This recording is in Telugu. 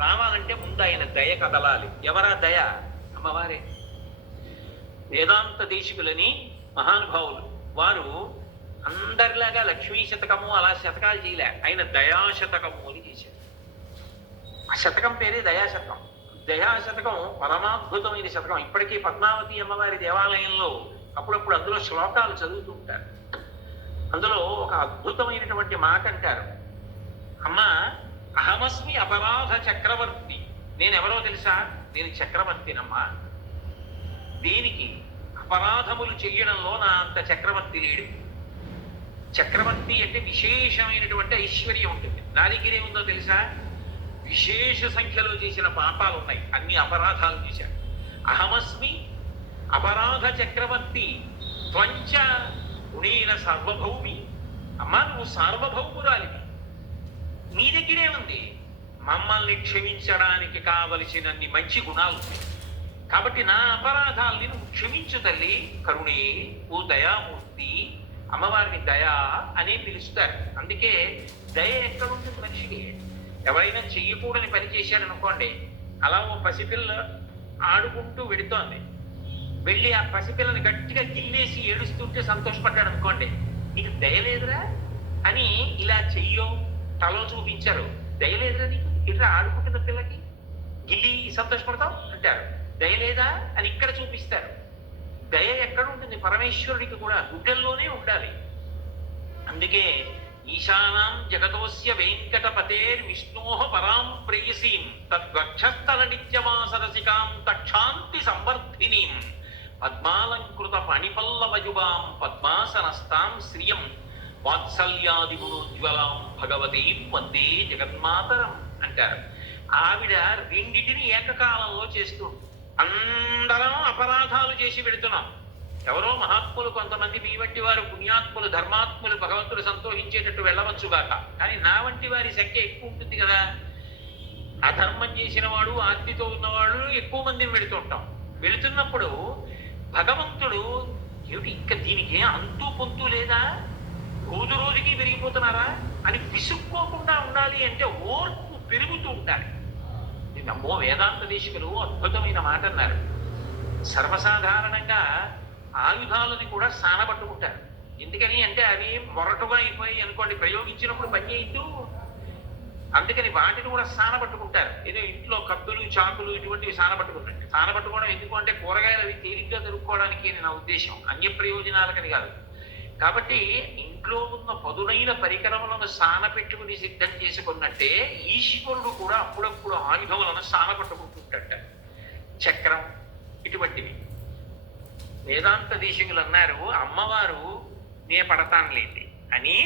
రావాలంటే ముందు ఆయన దయ కదలాలి. ఎవరా దయ? అమ్మవారే. వేదాంత దేశికులని మహానుభావులు వారు అందరిలాగా లక్ష్మీ శతకము అలా శతకాలు చేయలే, ఆయన దయాశతకము అని చేశారు. ఆ శతకం పేరే దయాశతకం. దయాశతకం పరమాద్భుతమైన శతకం. ఇప్పటికీ పద్మావతి అమ్మవారి దేవాలయంలో అప్పుడప్పుడు అందులో శ్లోకాలు చదువుతూ ఉంటారు. అందులో ఒక అద్భుతమైనటువంటి మాట అంటారు, అమ్మ అహమస్మి అపరాధ చక్రవర్తి. నేనెవరో తెలుసా? నేను చక్రవర్తినమ్మా. దేనికి? అపరాధములు చెయ్యడంలో నా అంత చక్రవర్తి లేడు. చక్రవర్తి అంటే విశేషమైనటువంటి ఐశ్వర్యం ఉంటుంది. నా దగ్గర ఏముందో తెలుసా? విశేష సంఖ్యలో చేసిన పాపాలు ఉన్నాయి, అన్ని అపరాధాలు చేశాను. అహమస్మి అపరాధ చక్రవర్తి త్వంచ గుణేన సార్వభౌమి. అమ్మా నువ్వు సార్వభౌమురాలివి, నీ దగ్గరే ఉంది. మమ్మల్ని క్షమించడానికి కావలసినన్ని మంచి గుణాలు ఉన్నాయి. కాబట్టి నా అపరాధాలని నువ్వు క్షమించు తల్లి. కరుణే ఓ దయామూర్తి. అమ్మవారిని దయా అనే పిలుస్తారు. అందుకే దయ ఎక్కడుంటుంది మనిషికి? ఎవరైనా చెయ్యకూడని పని చేశాడనుకోండి, అలా ఓ పసిపిల్ల ఆడుకుంటూ వెడుతోంది, వెళ్ళి ఆ పసిపిల్లని గట్టిగా గిల్లేసి ఏడుస్తుంటే సంతోషపడ్డాడు అనుకోండి, నీకు దయలేదురా అని ఇలా చెయ్యో తలో చూపించారు. దయలేదురా నీకు? ఇట్లా ఆడుకుంటున్న పిల్లకి గిల్లి సంతోషపడతావు అంటారు. దయలేదా అని ఇక్కడ చూపిస్తారు. దయ ఎక్కడ ఉంటుంది? పరమేశ్వరుడికి కూడా గుడ్డల్లోనే ఉండాలి. అందుకే ఈశానాం జగతోస్య వెంకటపతేర్ విష్ణోః పరాం ప్రేయసీం తద్వక్షస్థల నిత్యవాసరసికాం తక్షాంతి సంవర్ధినీం పద్మాలంకృత పణిపల్లవయుగాం పద్మాసనస్తాం శ్రియం వాత్సల్యాది గుణోజ్వలాం భగవతీం వందే జగన్మాతరం అంటారు. ఆవిడ రెండింటిని ఏకకాలంలో చేస్తూ, అందరం అపరాధాలు చేసి పెడుతున్నాం. ఎవరో మహాత్ములు కొంతమంది, మీ వంటి వారు పుణ్యాత్ములు ధర్మాత్ములు భగవంతుడు సంతోషించేటట్టు వెళ్ళవచ్చుగాక, కానీ నా వంటి వారి సంఖ్య ఎక్కువ ఉంటుంది కదా. అధర్మం చేసిన వాడు ఆర్తితో ఉన్నవాడు ఎక్కువ మందిని వెళుతుంటాం. వెళుతున్నప్పుడు భగవంతుడు ఏమిటి ఇంకా దీనికి అంతూ పొంతూ లేదా, రోజు రోజుకి పెరిగిపోతున్నారా అని విసుక్కోకుండా ఉండాలి అంటే ఓర్పు పెరుగుతూ ఉండాలి. నమ్మో వేదాంత దేశికులు అద్భుతమైన మాట అన్నారు. సర్వసాధారణంగా ఆయుధాలని కూడా సానబట్టుకుంటారు. ఎందుకని అంటే అవి మొరటుగా అయిపోయి అనుకోండి, ప్రయోగించినప్పుడు పని చేయొద్దు. అందుకని వాటిని కూడా సానబట్టుకుంటారు. ఏదో ఇంట్లో కత్తులు చాకులు ఇటువంటివి సానబట్టుకుంటారు. సానబట్టుకోవడం ఎందుకు అంటే కూరగాయలు అవి తేలిగ్గా దొరుకుకోవడానికి నా ఉద్దేశం, అన్య ప్రయోజనాలకని కాదు. కాబట్టి ఇంట్లో ఉన్న పదునైన పరికరములను సానపెట్టుకుని సిద్ధం చేసుకున్నట్టే ఈశ్వరుడు కూడా అప్పుడప్పుడు ఆయుధములను సానపట్టుకుంటుంటట. చక్రం ఇటువంటివి. వేదాంత దేశికులు అన్నారు, అమ్మవారు నే పడతానులేండి అని